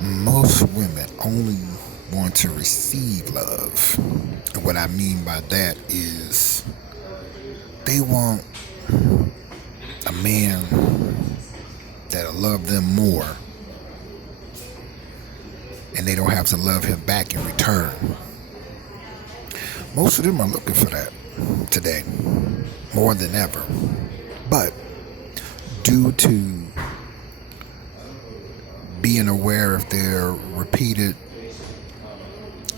Most women only want to receive love. And what I mean by that is they want a man that'll love them more and they don't have to love him back in return. Most of them are looking for that today, more than ever. But due to being aware of their repeated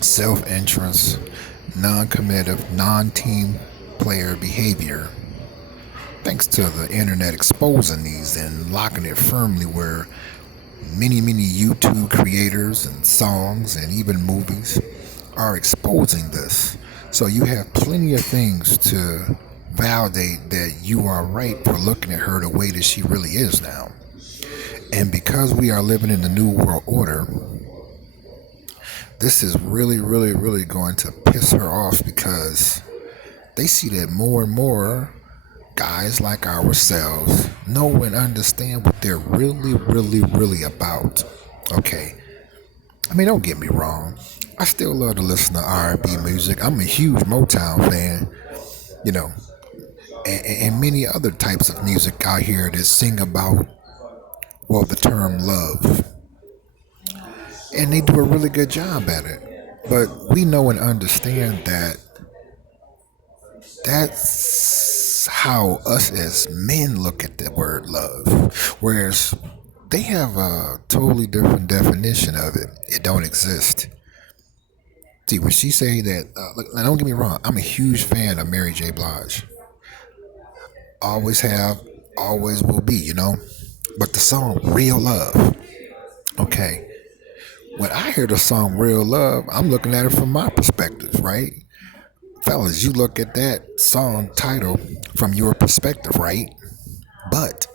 self interest, non committive, non team player behavior, thanks to the internet exposing these and locking it firmly where many YouTube creators and songs and even movies are exposing this. So you have plenty of things to validate that you are right for looking at her the way that she really is now. And because we are living in the new world order, this is really going to piss her off because they see that more and more guys like ourselves know and understand what they're really about. Okay, I mean, don't get me wrong. I still love to listen to R&B music. I'm a huge Motown fan, you know, and many other types of music out here that sing about, well, the term love. And they do a really good job at it. But we know and understand that that's how us as men look at the word love. Whereas they have a totally different definition of it. It don't exist. See, when she say that, look, now don't get me wrong, I'm a huge fan of Mary J. Blige. Always have, always will be, you know. But the song Real Love, okay. When I hear the song Real Love, I'm looking at it from my perspective, right? Fellas, you look at that song title from your perspective, right? But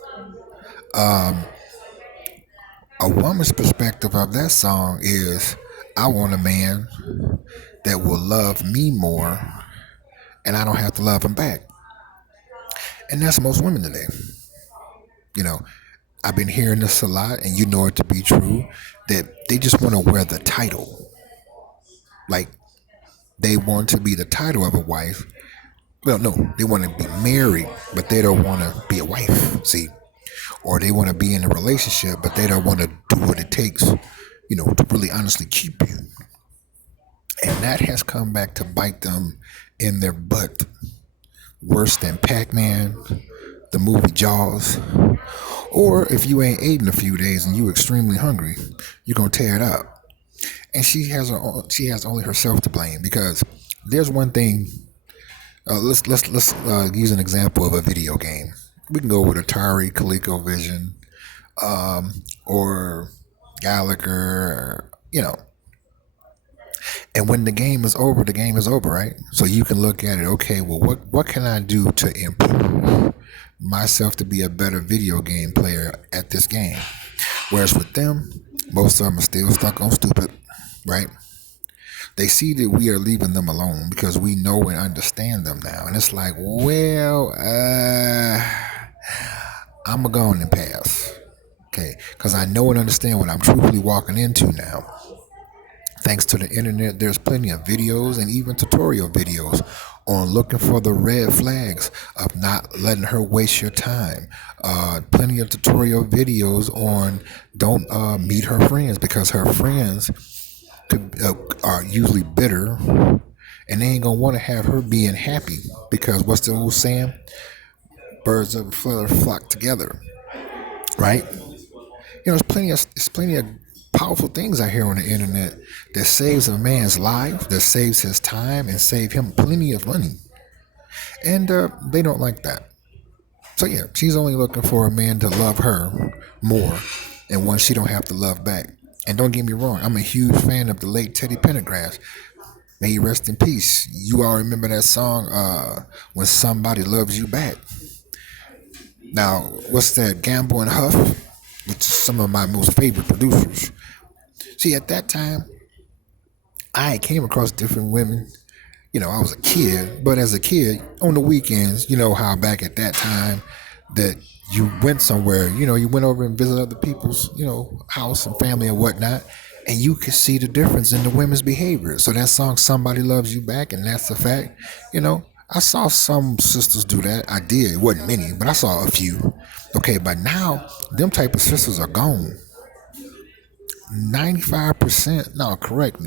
a woman's perspective of that song is I want a man that will love me more and I don't have to love him back. And that's most women today. You know, I've been hearing this a lot and you know it to be true that they just want to wear the title. Like they want to be the title of a wife. Well, no, they want to be married, but they don't want to be a wife. See, or they want to be in a relationship, but they don't want to do what it takes, to really honestly keep you. And that has come back to bite them in their butt worse than Pac-Man, the movie Jaws, or if you ain't ate in a few days and you extremely hungry, you're gonna tear it up. And she has only herself to blame because there's one thing. Let's use an example of a video game. We can go with Atari, ColecoVision, or Gallagher, And when the game is over, right? So you can look at it. Okay, well, what can I do to improve myself to be a better video game player at this game? Whereas with them, most of them are still stuck on stupid, right? They see that we are leaving them alone because we know and understand them now. And it's like, well, I'm going to go on and pass. Okay. Because I know and understand what I'm truthfully walking into now. Thanks to the internet, there's plenty of videos and even tutorial videos on looking for the red flags of not letting her waste your time. Plenty of tutorial videos on don't meet her friends because her friends are usually bitter and they ain't gonna want to have her being happy because what's the old saying? Birds of a feather flock together, right? There's plenty of powerful things out here on the internet that saves a man's life, that saves his time, and save him plenty of money. And they don't like that. So yeah, she's only looking for a man to love her more, and one she don't have to love back. And don't get me wrong, I'm a huge fan of the late Teddy Pendergrass. May he rest in peace. You all remember that song, When Somebody Loves You Back. Now, what's that? Gamble and Huff, which is some of my most favorite producers. See, at that time, I came across different women. I was a kid, but as a kid, on the weekends, you know how back at that time that you went somewhere, you went over and visited other people's, house and family and whatnot, and you could see the difference in the women's behavior. So that song, Somebody Loves You Back, and that's the fact, I saw some sisters do that. I did. It wasn't many, but I saw a few. Okay, but now them type of sisters are gone. 95%, no, correct me.